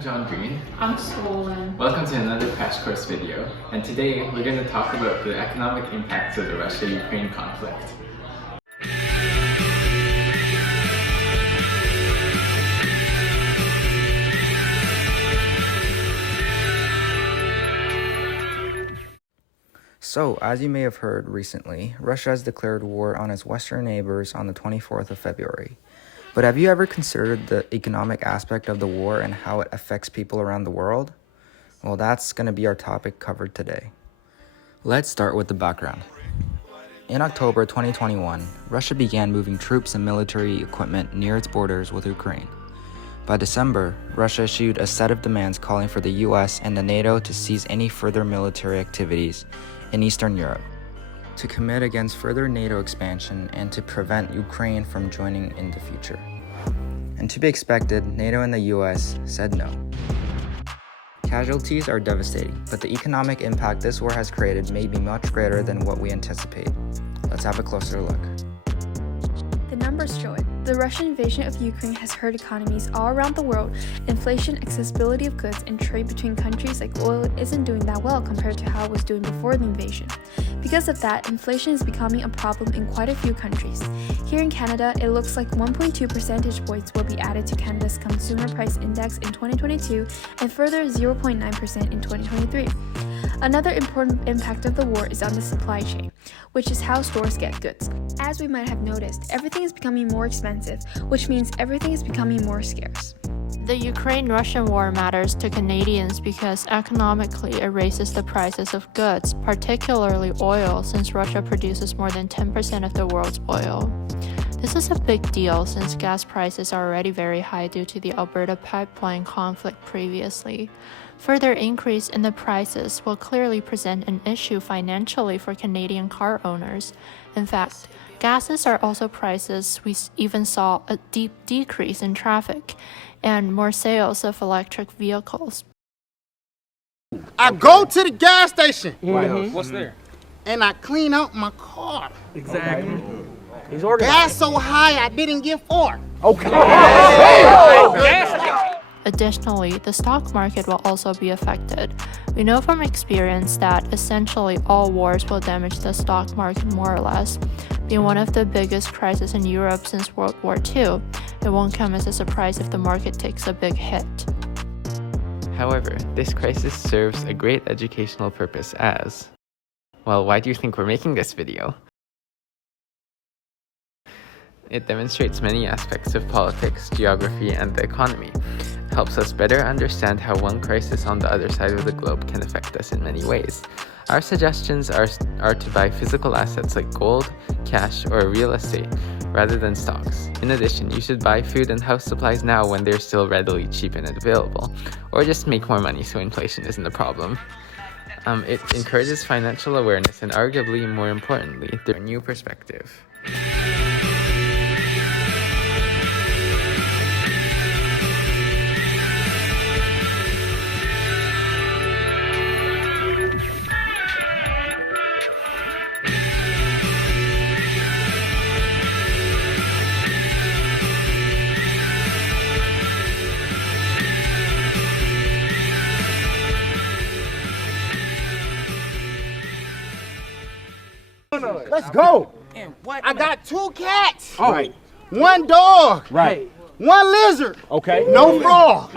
I'm John Green. I'm Swollen. Welcome to another Crash Course video. And today we're going to talk about the economic impacts of the Russia-Ukraine conflict. So, as you may have heard recently, Russia has declared war on its western neighbors on the 24th of February. But have you ever considered the economic aspect of the war and how it affects people around the world? Well, that's going to be our topic covered today. Let's start with the background. In October 2021, Russia began moving troops and military equipment near its borders with Ukraine. By December, Russia issued a set of demands calling for the US and the NATO to cease any further military activities in Eastern Europe, to commit against further NATO expansion, and to prevent Ukraine from joining in the future. And to be expected, NATO and the US said no. Casualties are devastating, but the economic impact this war has created may be much greater than what we anticipate. Let's have a closer look. The numbers show it. The Russian invasion of Ukraine has hurt economies all around the world. Inflation, accessibility of goods, and trade between countries like oil isn't doing that well compared to how it was doing before the invasion. Because of that, inflation is becoming a problem in quite a few countries. Here in Canada, it looks like 1.2 percentage points will be added to Canada's Consumer Price Index in 2022 and further 0.9% in 2023. Another important impact of the war is on the supply chain, which is how stores get goods. As we might have noticed, everything is becoming more expensive, which means everything is becoming more scarce. The Ukraine-Russian war matters to Canadians because economically it raises the prices of goods, particularly oil, since Russia produces more than 10% of the world's oil. This is a big deal since gas prices are already very high due to the Alberta pipeline conflict previously. Further increase in the prices will clearly present an issue financially for Canadian car owners. In fact, gases are also prices. We even saw a deep decrease in traffic and more sales of electric vehicles. I go to the gas station. What's there? And I clean out my car. Exactly. He's Gas so high I didn't get for. Additionally, the stock market will also be affected. We know from experience that essentially all wars will damage the stock market more or less. Being one of the biggest crises in Europe since World War II, it won't come as a surprise if the market takes a big hit. However, this crisis serves a great educational purpose as... Well, why do you think we're making this video? It demonstrates many aspects of politics, geography, and the economy. It helps us better understand how one crisis on the other side of the globe can affect us in many ways. Our suggestions are to buy physical assets like gold, cash, or real estate, rather than stocks. In addition, you should buy food and house supplies now when they're still readily cheap and available, or just make more money so inflation isn't a problem. It encourages financial awareness and arguably more importantly, a new perspective. Let's go. I got 2 cats. Right. 1 dog. Right. 1 lizard. Okay. No frog.